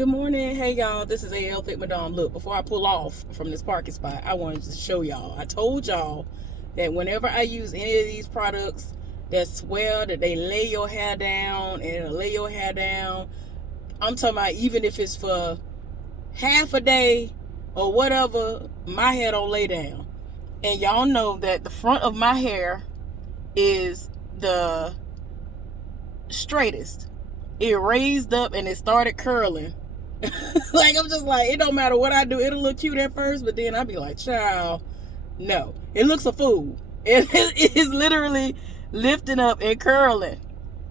Good morning. Hey, y'all. This is AL Thick Madame. Look, before I pull off from this parking spot, I wanted to show y'all. I told y'all that whenever I use any of these products that swear that they lay your hair down and it'll lay your hair down, I'm talking about even if it's for half a day or whatever, my hair don't lay down. And y'all know that the front of my hair is the straightest. It raised up and it started curling. Like, I'm just like, it don't matter what I do, it'll look cute at first, but then I'll be like, child, no. It looks a fool. It is literally lifting up and curling.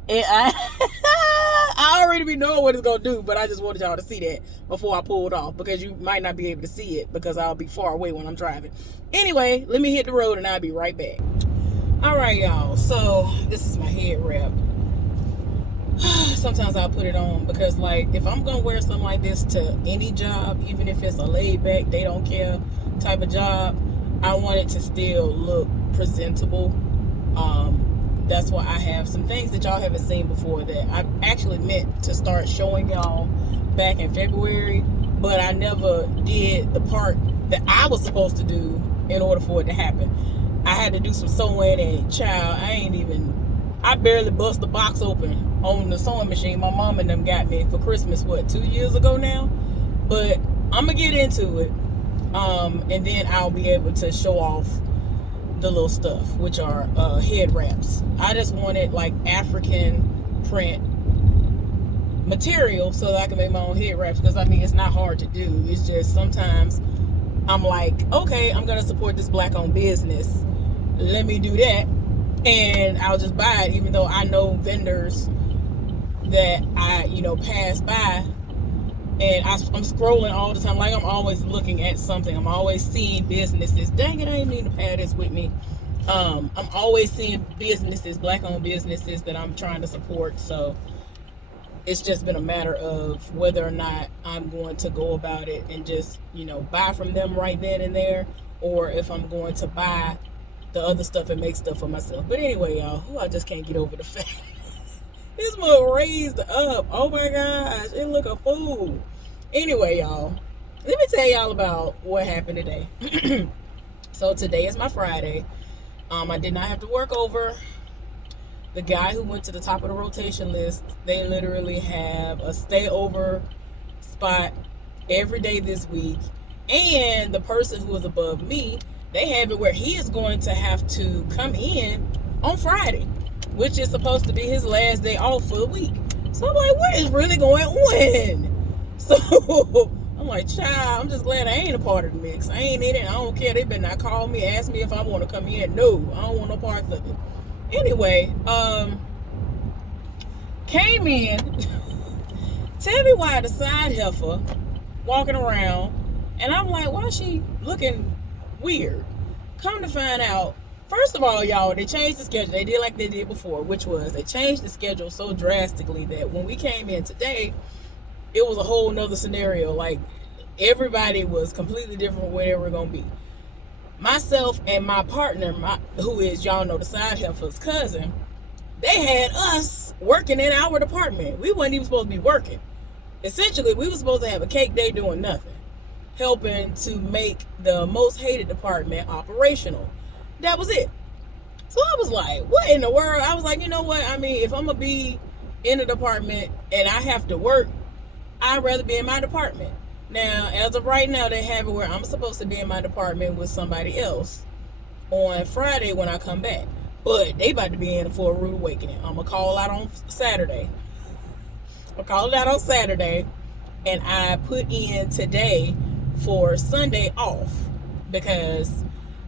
And I already be knowing what it's going to do, but I just wanted y'all to see that before I pulled off, because you might not be able to see it because I'll be far away when I'm driving. Anyway, let me hit the road and I'll be right back. All right, y'all. So this is my head wrap. Sometimes I'll put it on because, like, if I'm gonna wear something like this to any job, even if it's a laid back, they don't care type of job, I want it to still look presentable. That's why I have some things that y'all haven't seen before that I actually meant to start showing y'all back in February, but I never did the part that I was supposed to do in order for it to happen. I had to do some sewing, and child, I barely bust the box open on the sewing machine my mom and them got me for Christmas, 2 years ago now? But I'm gonna get into it, and then I'll be able to show off the little stuff, which are head wraps. I just wanted like African print material so that I can make my own head wraps, because I mean, it's not hard to do. It's just sometimes I'm like, okay, I'm gonna support this black owned business, let me do that, and I'll just buy it, even though I know vendors that I pass by, and I'm scrolling all the time. Like, I'm always looking at something. I'm always seeing businesses. Dang it, I didn't mean to pair this with me. I'm always seeing businesses, black owned businesses that I'm trying to support. So it's just been a matter of whether or not I'm going to go about it and just buy from them right then and there, or if I'm going to buy the other stuff and make stuff for myself. But anyway, y'all, I just can't get over the fact this mug raised up. Oh my gosh, it look a fool. Anyway, y'all, let me tell y'all about what happened today. So today is my Friday. I did not have to work over. The guy who went to the top of the rotation list, they literally have a stay over spot every day this week. And the person who is above me, they have it where he is going to have to come in on Friday, which is supposed to be his last day off for the week. So I'm like, what is really going on? So I'm like, child, I'm just glad I ain't a part of the mix. I ain't in it. I don't care. They better not call me, ask me if I want to come in. No, I don't want no parts of it. Anyway, came in. Tell me why the side heifer walking around, and I'm like, why is she looking weird? Come to find out, first of all, y'all, they changed the schedule. They did like they did before, which was they changed the schedule so drastically that when we came in today, it was a whole nother scenario. Like, everybody was completely different where they were going to be. Myself and my partner, who is, y'all know, the side heifer's cousin, they had us working in our department. We weren't even supposed to be working. Essentially, we were supposed to have a cake day doing nothing, helping to make the most hated department operational. That was it. So I was like, what in the world? I was like, you know what? I mean, if I'm going to be in a department and I have to work, I'd rather be in my department. Now, as of right now, they have it where I'm supposed to be in my department with somebody else on Friday when I come back. But they about to be in for a rude awakening. I'm going to call out on Saturday. And I put in today for Sunday off because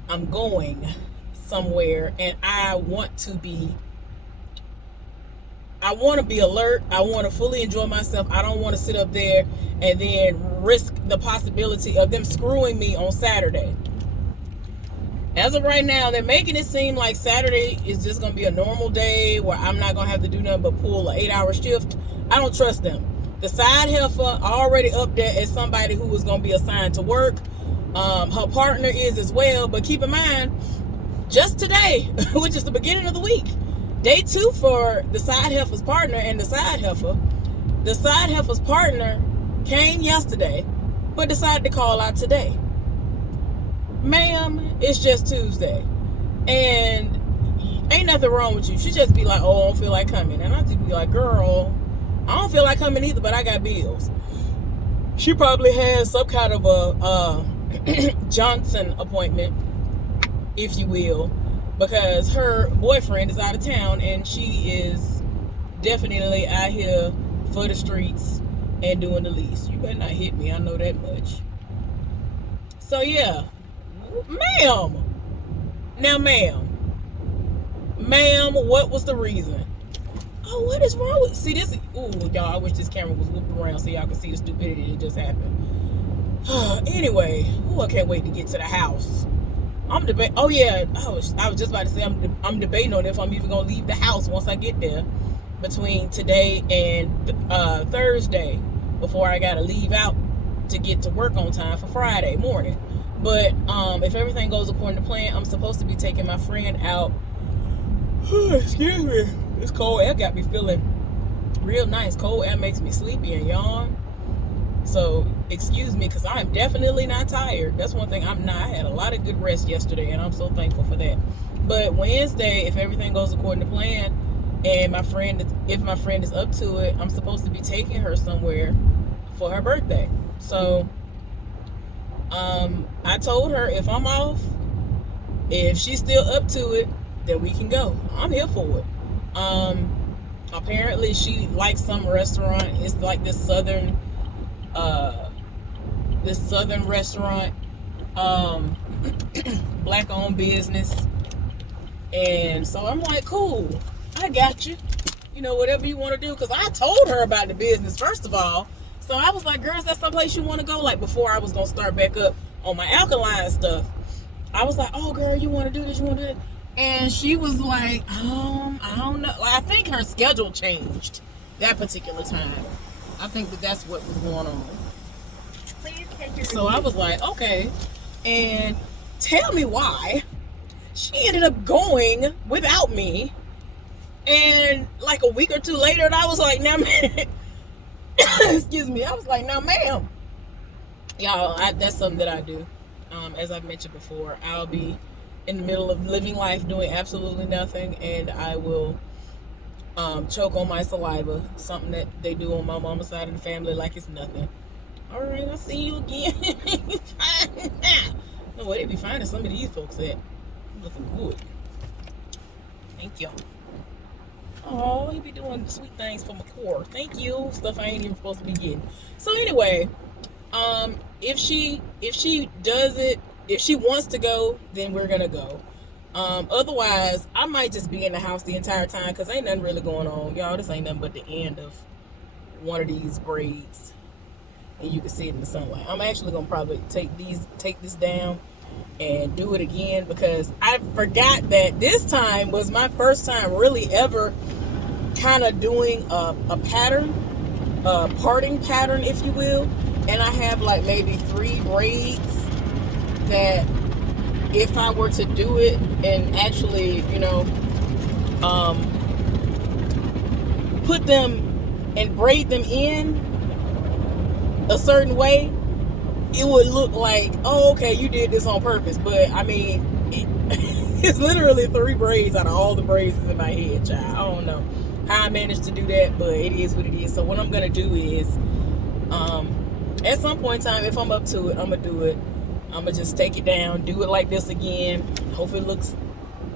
I'm going somewhere and I want to be alert. I want to fully enjoy myself. I don't want to sit up there and then risk the possibility of them screwing me on Saturday. As of right now, they're making it seem like Saturday is just going to be a normal day where I'm not going to have to do nothing but pull an 8-hour shift. I don't trust them. The side heifer already up there as somebody who is going to be assigned to work. Her partner is as well, but keep in mind, just today, which is the beginning of the week, day 2 for the side heifer's partner and the side heifer's partner came yesterday, but decided to call out today. Ma'am, it's just Tuesday. And ain't nothing wrong with you. She just be like, oh, I don't feel like coming. And I just be like, girl, I don't feel like coming either, but I got bills. She probably has some kind of a Johnson appointment, if you will, because her boyfriend is out of town and she is definitely out here for the streets and doing the least. You better not hit me, I know that much. So yeah, ma'am. Now, ma'am, what was the reason? Oh, what is wrong with, see this, ooh, y'all, I wish this camera was whooped around so y'all can see the stupidity that just happened. Anyway, ooh, I can't wait to get to the house. I'm debating, oh yeah, I was just about to say I'm debating on if I'm even gonna leave the house once I get there between today and Thursday before I gotta leave out to get to work on time for Friday morning. But if everything goes according to plan, I'm supposed to be taking my friend out. Excuse me. This cold air got me feeling real nice. Cold air makes me sleepy and yawn. So excuse me, because I'm definitely not tired. That's one thing I'm not. I had a lot of good rest yesterday, and I'm so thankful for that. But Wednesday, if everything goes according to plan, and if my friend is up to it, I'm supposed to be taking her somewhere for her birthday. So I told her if I'm off, if she's still up to it, then we can go. I'm here for it. Apparently she likes some restaurant. It's like this southern restaurant, black owned business. And so I'm like, cool, I got you. You know, whatever you want to do. Because I told her about the business, first of all. So I was like, girl, is that someplace you want to go? Like, before I was going to start back up on my alkaline stuff. I was like, oh, girl, you want to do this? You want to do that? And she was like, I don't know. Like, I think her schedule changed that particular time. I think that's what was going on. Please take your So I was like, okay. And tell me why she ended up going without me. And like a week or two later, and I was like, now, man, excuse me. I was like, now, ma'am. Y'all, that's something that I do. As I've mentioned before, I'll be in the middle of living life doing absolutely nothing, and I will choke on my saliva, something that they do on my mama's side of the family like it's nothing. All right, I'll see you again. No, where they be finding some of these folks at? Looking good. Thank you. Oh, he be doing sweet things for my core. Thank you. Stuff I ain't even supposed to be getting. So anyway, if she does it, if she wants to go, then we're gonna go. Otherwise, I might just be in the house the entire time because ain't nothing really going on. Y'all, this ain't nothing but the end of one of these braids. And you can see it in the sunlight. I'm actually gonna probably take this down and do it again because I forgot that this time was my first time really ever kind of doing a pattern, a parting pattern, if you will. And I have like maybe 3 braids that if I were to do it and actually, you know, put them and braid them in a certain way, it would look like, oh, okay, you did this on purpose. But I mean, it's literally 3 braids out of all the braids in my head, child. I don't know how I managed to do that, but it is what it is. So what I'm gonna do is, at some point in time, if I'm up to it, I'm gonna do it. I'm gonna just take it down, do it like this again. Hope it looks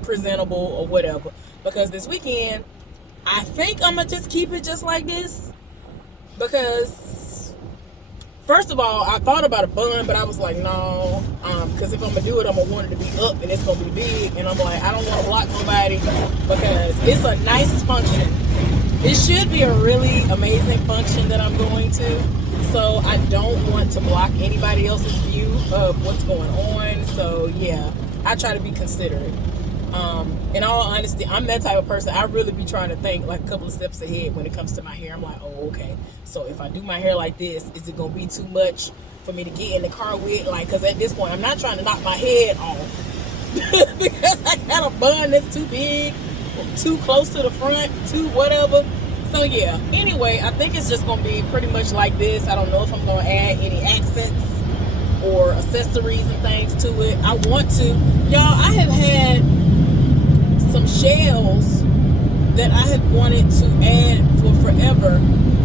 presentable or whatever. Because this weekend, I think I'm gonna just keep it just like this. Because first of all, I thought about a bun, but I was like, no. Because if I'm gonna do it, I'm gonna want it to be up and it's gonna be big. And I'm like, I don't want to block nobody because it's a nice function. It should be a really amazing function that I'm going to. So I don't want to block anybody else's view of what's going on. So yeah, I try to be considerate. In all honesty, I'm that type of person. I really be trying to think like a couple of steps ahead when it comes to my hair. I'm like, oh, okay. So if I do my hair like this, is it gonna be too much for me to get in the car with? Like, cause at this point, I'm not trying to knock my head off because I got a bun that's too big, too close to the front, too whatever. So yeah, anyway, I think it's just gonna be pretty much like this. I don't know if I'm gonna add any accents or accessories and things to it. I want to. Y'all, I have had some shells that I have wanted to add for forever.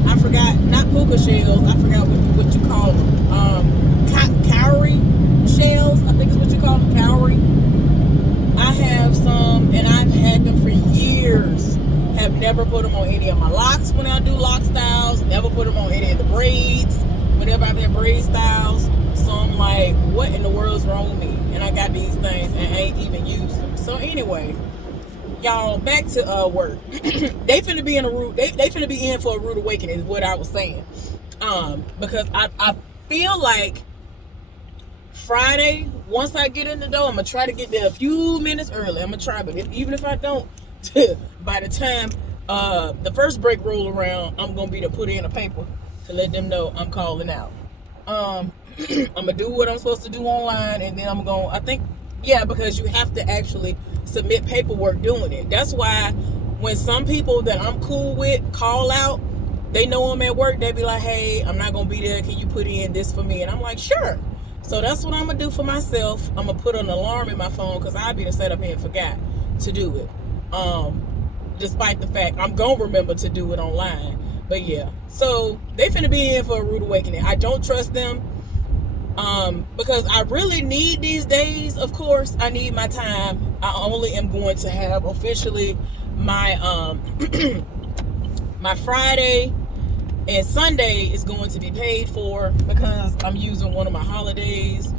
I forgot, not puka shells, I forgot what you call them. Cowrie shells, I think is what you call them, cowrie. I have some, and I've had them for years. Have never put them on any of my locks when I do lock styles. Never put them on any of the braids whenever I've had braid styles. So I'm like, what in the world's wrong with me? And I got these things and ain't even used them. So anyway, y'all, back to work. They finna be in a rude. They finna be in for a rude awakening, is what I was saying. Because I feel like Friday, once I get in the door, I'm gonna try to get there a few minutes early. I'm gonna try, but even if I don't, by the time the first break roll around, I'm gonna be to put in a paper to let them know I'm calling out. I'm gonna do what I'm supposed to do online, and then I'm gonna, I think, yeah, because you have to actually submit paperwork doing it. That's why when some people that I'm cool with call out, they know I'm at work, they be like, hey, I'm not gonna be there, can you put in this for me? And I'm like, sure. So that's what I'm gonna do for myself. I'm gonna put an alarm in my phone, because I'll be to set up here and forgot to do it. Despite the fact I'm gonna remember to do it online. But yeah, so they finna be in for a rude awakening. I don't trust them, because I really need these days. Of course, I need my time. I only am going to have officially my my Friday and Sunday is going to be paid for, because I'm using one of my holidays,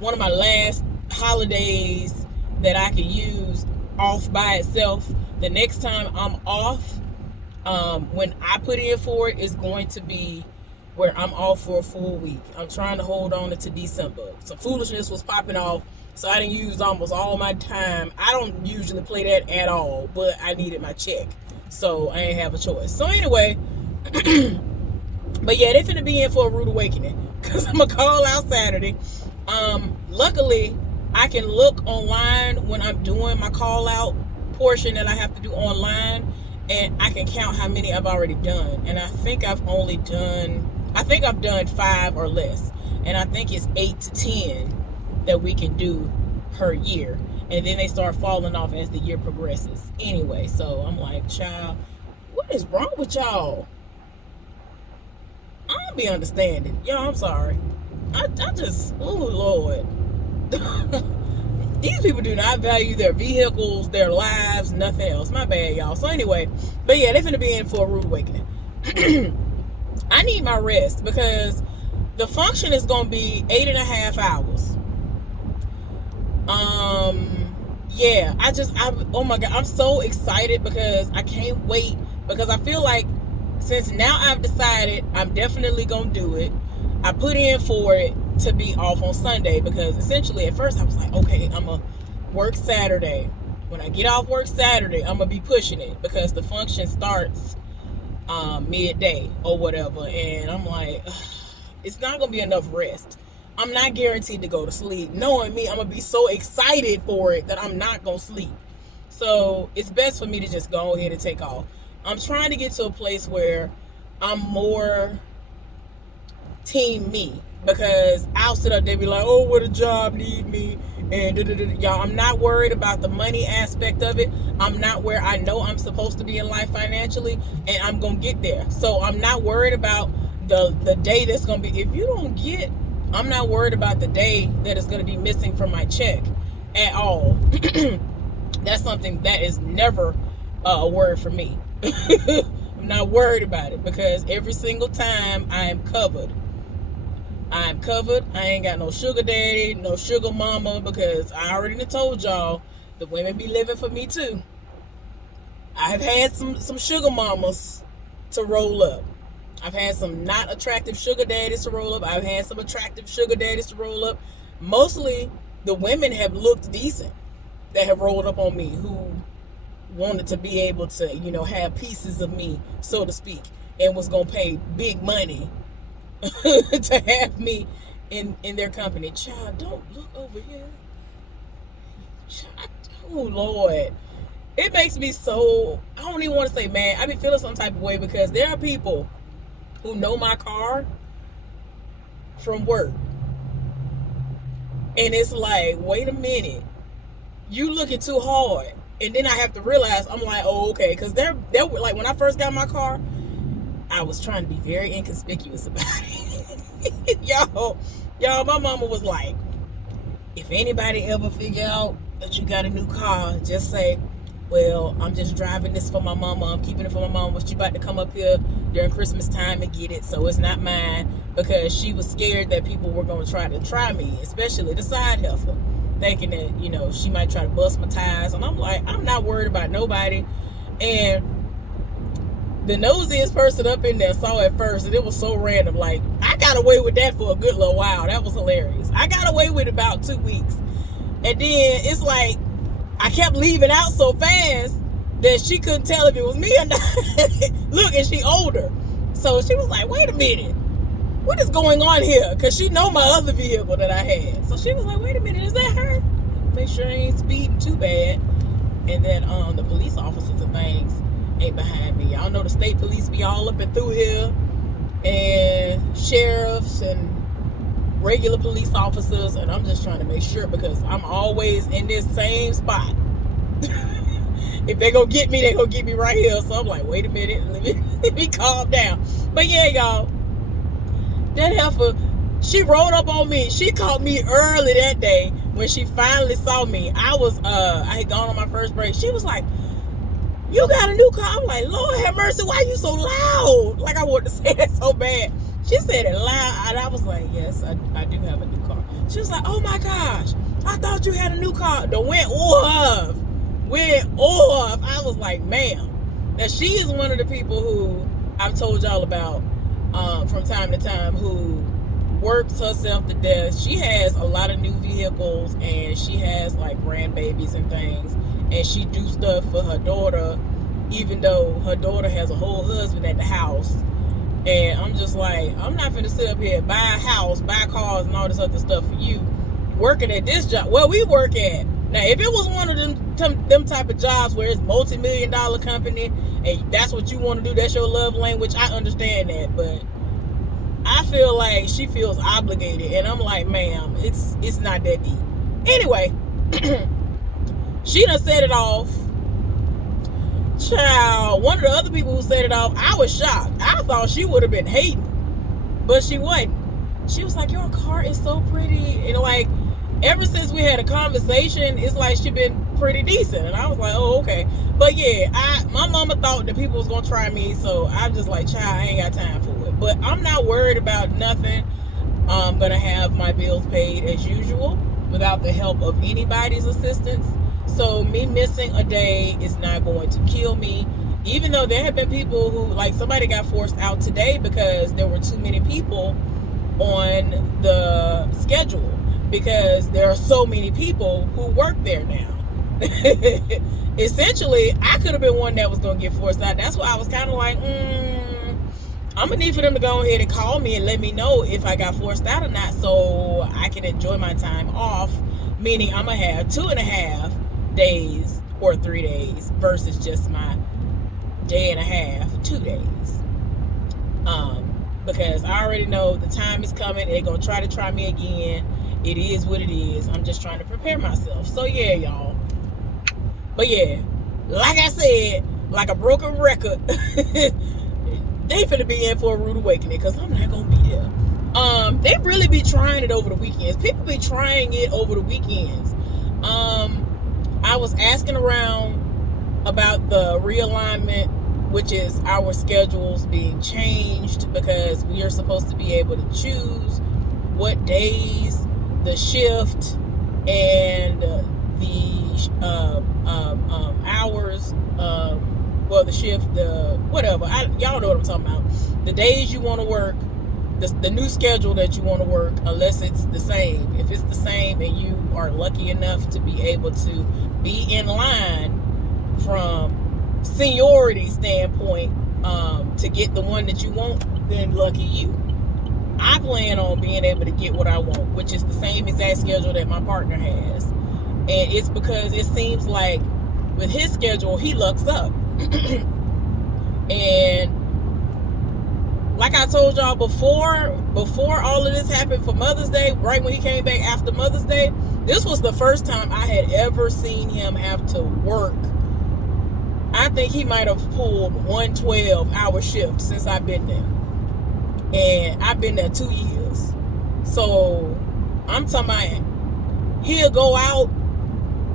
one of my last holidays that I can use off by itself. The next time I'm off, when I put in for it, is going to be where I'm off for a full week. I'm trying to hold on to December. Some foolishness was popping off, so I didn't use almost all my time. I don't usually play that at all, but I needed my check, so I ain't have a choice. So anyway, but yeah, they finna be in for a rude awakening, because I'm gonna call out Saturday. Luckily, I can look online when I'm doing my call out portion that I have to do online, and I can count how many I've already done. And I think I've done 5 or less, and I think it's 8 to 10 that we can do per year, and then they start falling off as the year progresses anyway. So I'm like, child, what is wrong with y'all? I don't be understanding. Y'all, I'm sorry. I just, oh Lord. These people do not value their vehicles, their lives, nothing else. My bad, y'all. So anyway, but yeah, they're finna be in for a rude awakening. I need my rest, because the function is gonna be 8.5 hours. Yeah, oh my God, I'm so excited, because I can't wait, because I feel like since now I've decided I'm definitely gonna do it, I put in for it to be off on Sunday, because essentially at first I was like, okay, I'm gonna work Saturday. When I get off work Saturday, I'm gonna be pushing it, because the function starts midday or whatever, and I'm like, ugh, it's not gonna be enough rest. I'm not guaranteed to go to sleep. Knowing me, I'm gonna be so excited for it that I'm not gonna sleep. So it's best for me to just go ahead and take off. I'm trying to get to a place where I'm more team me, because I'll sit up there and be like, oh, what a job need me, and y'all, I'm not worried about the money aspect of it. I'm not where I know I'm supposed to be in life financially, and I'm gonna get there. So I'm not worried about the day that's gonna be, if you don't get, I'm not worried about the day that is gonna be missing from my check at all. That's something that is never a word for me. I'm not worried about it, because every single time I am covered. I ain't got no sugar daddy, no sugar mama, because I already told y'all the women be living for me too. I've had some sugar mamas to roll up. I've had some not attractive sugar daddies to roll up. I've had some attractive sugar daddies to roll up. Mostly the women have looked decent that have rolled up on me, who wanted to be able to, have pieces of me, so to speak, and was gonna pay big money to have me in their company. Child, don't look over here. Child, oh Lord. it makes me so, I don't even want to say mad. I be feeling some type of way because there are people who know my car from work. And it's like, wait a minute, you looking too hard. And then I have to realize, I'm like, oh, okay. Because they're like, when I first got my car, I was trying to be very inconspicuous about it. Y'all, my mama was like, if anybody ever figure out that you got a new car, just say, well, I'm just driving this for my mama. I'm keeping it for my mama. She about to come up here during Christmas time and get it, so it's not mine. Because she was scared that people were going to try me, especially the side heifer, thinking that, she might try to bust my tires. And I'm like, I'm not worried about nobody. And the nosiest person up in there saw it first, and it was so random. Like, I got away with that for a good little while. That was hilarious. I got away with it about 2 weeks. And then it's like, I kept leaving out so fast that she couldn't tell if it was me or not. Look, and she older. So she was like, wait a minute. What is going on here? Because she know my other vehicle that I had. So she was like, wait a minute, is that her? Make sure I ain't speeding too bad. And then the police officers and things ain't behind me. Y'all know the state police be all up and through here. And sheriffs and regular police officers. And I'm just trying to make sure because I'm always in this same spot. If they gonna get me, they gonna get me right here. So I'm like, wait a minute, let me calm down. But yeah, y'all, that heifer, she rolled up on me. She caught me early that day when she finally saw me. I had gone on my first break. She was like, you got a new car? I'm like, Lord have mercy, why you so loud? Like, I wanted to say that so bad. She said it loud, and I was like, yes, I do have a new car. She was like, oh my gosh, I thought you had a new car. The went off. I was like, ma'am. Now, she is one of the people who I've told y'all about from time to time who works herself to death. She has a lot of new vehicles, and she has like grandbabies and things, and she do stuff for her daughter, even though her daughter has a whole husband at the house. And I'm just like, I'm not finna sit up here, buy a house, buy cars, and all this other stuff for you, working at this job. Well, we work at. Now, if it was one of them type of jobs where it's multi-million-dollar company, and that's what you want to do, that's your love language, I understand that. But I feel like she feels obligated, and I'm like, ma'am, it's not that deep. Anyway, she done set it off. Child, one of the other people who set it off, I was shocked. I thought she would have been hating, but she wasn't. She was like, your car is so pretty. And like, ever since we had a conversation, it's like she been pretty decent. And I was like, oh, okay. But yeah, my mama thought that people was going to try me. So I'm just like, child, I ain't got time for it. But I'm not worried about nothing. I'm going to have my bills paid as usual without the help of anybody's assistance. So me missing a day is not going to kill me. Even though there have been people who, like, somebody got forced out today because there were too many people on the schedule, because there are so many people who work there now. Essentially, I could have been one that was going to get forced out. That's why I was kind of like, I'm going to need for them to go ahead and call me and let me know if I got forced out or not, so I can enjoy my time off, meaning I'm going to have 2.5 days or 3 days versus just my day and a half, 2 days. Because I already know the time is coming. They're going to try me again. It is what it is. I'm just trying to prepare myself. So yeah, y'all. But yeah, like I said, like a broken record, they finna be in for a rude awakening because I'm not going to be there. They really be trying it over the weekends. People be trying it over the weekends. I was asking around about the realignment, which is our schedules being changed because we are supposed to be able to choose what days the shift and the hours, well, the shift, the whatever, y'all know what I'm talking about. The days you want to work, the new schedule that you want to work, unless it's the same. If it's the same and you are lucky enough to be able to be in line from seniority standpoint to get the one that you want, then lucky you. I plan on being able to get what I want, which is the same exact schedule that my partner has. And it's because it seems like with his schedule, he lucks up. And like I told y'all before all of this happened for Mother's Day, right when he came back after Mother's Day, this was the first time I had ever seen him have to work. I think he might have pulled 1 12-hour shift since I've been there. And I've been there 2 years. So I'm talking about he'll go out,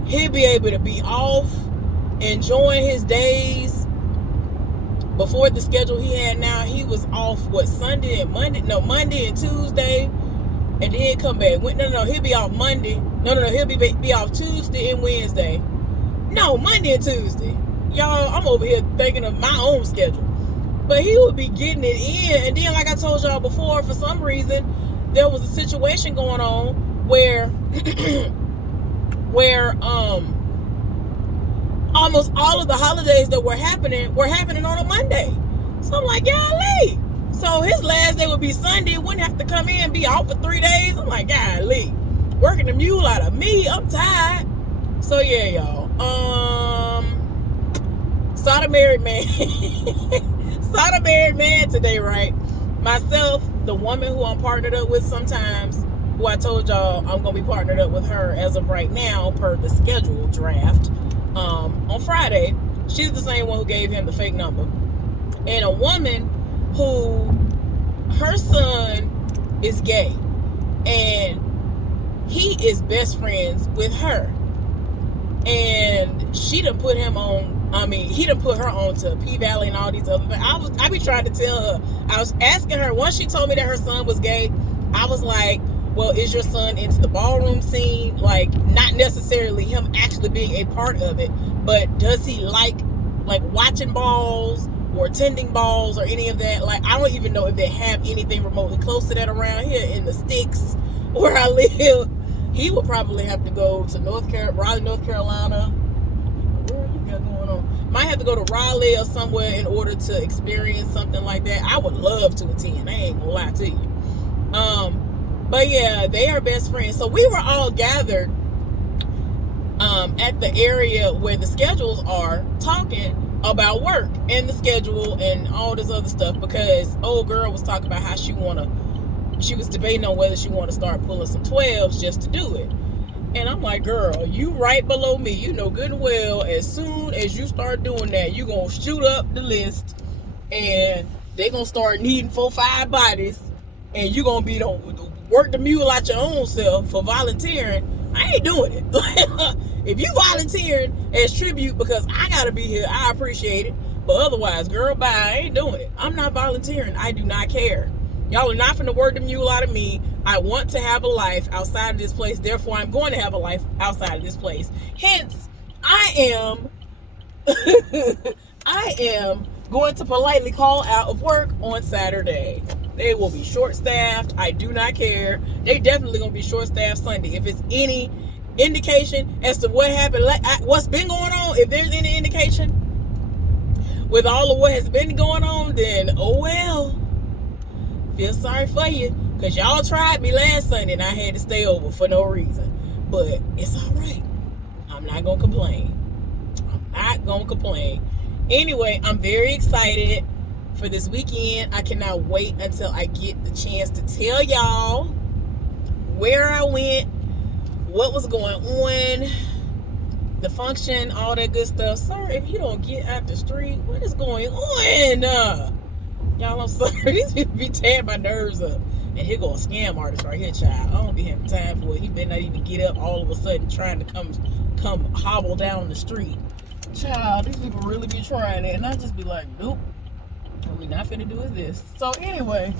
he'll be able to be off, enjoying his days. Before the schedule he had now, he was off Monday and Tuesday, and then come back. He'll be off Monday. He'll be off Tuesday and Wednesday. No, Monday and Tuesday. Y'all, I'm over here thinking of my own schedule. But he would be getting it in, and then like I told y'all before, for some reason, there was a situation going on where almost all of the holidays that were happening on a Monday. So I'm like, golly. So his last day would be Sunday, wouldn't have to come in and be out for 3 days. I'm like, golly, working the mule out of me. I'm tired. So yeah, y'all. Saw the married man. Saw the married man today, right? Myself, the woman who I'm partnered up with sometimes, who I told y'all I'm going to be partnered up with her as of right now per the schedule draft. On Friday, she's the same one who gave him the fake number. And a woman who, her son is gay. And he is best friends with her. And she done put him on, he done put her on to P-Valley and all these other things. I be trying to tell her, I was asking her, once she told me that her son was gay, I was like, well, is your son into the ballroom scene? Like, not necessarily him actually being a part of it, but does he like watching balls or attending balls or any of that? Like, I don't even know if they have anything remotely close to that around here in the sticks where I live. He would probably have to go to Raleigh, North Carolina. What you got going on? Might have to go to Raleigh or somewhere in order to experience something like that. I would love to attend. I ain't gonna lie to you. But yeah, they are best friends. So we were all gathered at the area where the schedules are, talking about work and the schedule and all this other stuff, because old girl was talking about how she was debating on whether she want to start pulling some 12s just to do it. And I'm like, girl, you right below me. You know good and well, as soon as you start doing that, you going to shoot up the list, and they going to start needing 4 or 5 bodies, and you going to be work the mule out your own self for volunteering. I ain't doing it. If you volunteering as tribute because I got to be here, I appreciate it. But otherwise, girl, bye. I ain't doing it. I'm not volunteering. I do not care. Y'all are not finna work the mule out of me. I want to have a life outside of this place. Therefore, I'm going to have a life outside of this place. Hence, I am going to politely call out of work on Saturday. They will be short-staffed. I do not care. They definitely going to be short-staffed Sunday. If it's any indication as to what happened, what's been going on, if there's any indication with all of what has been going on, then oh well. Feel sorry for you, because y'all tried me last Sunday and I had to stay over for no reason. But it's all right. I'm not going to complain. Anyway, I'm very excited for this weekend. I cannot wait until I get the chance to tell y'all where I went, what was going on, the function, all that good stuff. Sir, if you don't get out the street, what is going on? Y'all, I'm sorry. These people be tearing my nerves up. And here go a scam artist right here, child. I don't be having time for it. He better not even get up all of a sudden trying to come hobble down the street. Child, these people really be trying it. And I just be like, nope. What we not finna do is this. So anyway,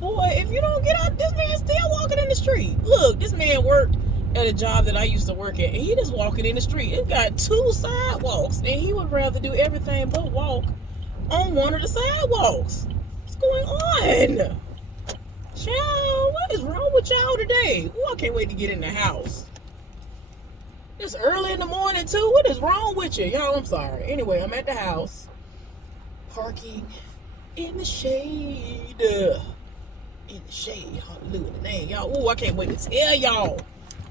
boy, if you don't get out, this man still walking in the street. Look, this man worked at a job that I used to work at, and he just walking in the street. It got 2 sidewalks, and he would rather do everything but walk on one of the sidewalks. What's going on? Child, what is wrong with y'all today? Ooh, I can't wait to get in the house. It's early in the morning, too. What is wrong with you? Y'all, I'm sorry. Anyway, I'm at the house, parking in the shade. In the shade. Hallelujah. Y'all, ooh, I can't wait to tell y'all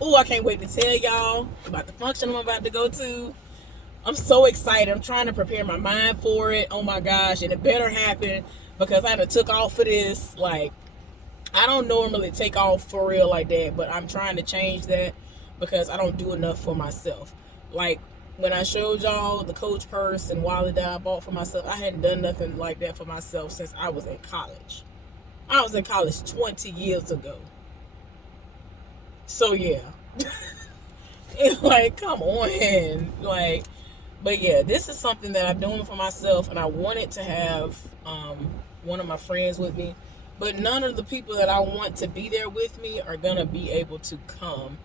Oh, I can't wait to tell y'all about the function I'm about to go to. I'm so excited. I'm trying to prepare my mind for it. Oh my gosh, and it better happen because I done took off for this. Like, I don't normally take off for real like that, but I'm trying to change that because I don't do enough for myself. Like, when I showed y'all the Coach purse and wallet that I bought for myself, I hadn't done nothing like that for myself since I was in college. I was in college 20 years ago. So yeah. It's like, come on. Like, but yeah, this is something that I'm doing for myself, and I wanted to have one of my friends with me, but none of the people that I want to be there with me are gonna be able to come,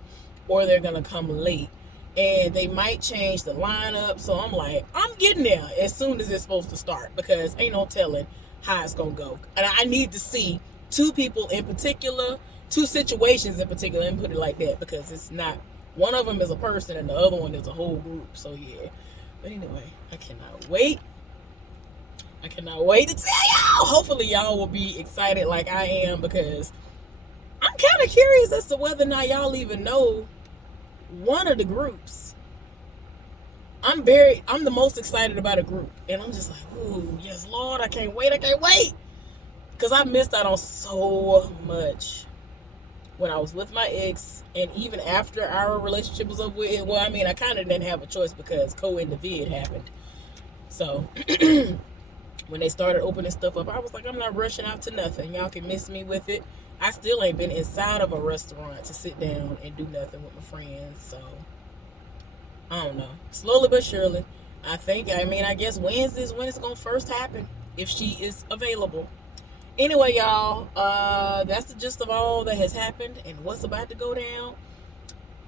or they're gonna come late, and they might change the lineup. So I'm like, I'm getting there as soon as it's supposed to start because ain't no telling how it's gonna go, and I need to see two people in particular, two situations in particular, and put it like that because it's not. One of them is a person and the other one is a whole group. So yeah. But anyway, I cannot wait. I cannot wait to tell y'all. Hopefully y'all will be excited like I am because I'm kind of curious as to whether or not y'all even know one of the groups. I'm the most excited about a group. And I'm just like, ooh, yes, Lord, I can't wait. Because I missed out on so much when I was with my ex, and even after our relationship was over with. Well, I mean, I kind of didn't have a choice because COVID happened. So when they started opening stuff up, I was like, I'm not rushing out to nothing. Y'all can miss me with it. I still ain't been inside of a restaurant to sit down and do nothing with my friends. So I don't know. Slowly but surely. I guess Wednesday is when it's going to first happen, if she is available. Anyway, y'all, that's the gist of all that has happened and what's about to go down.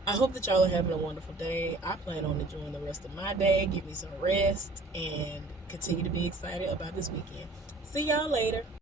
I hope that y'all are having a wonderful day. I plan on enjoying the rest of my day, give me some rest, and continue to be excited about this weekend. See y'all later.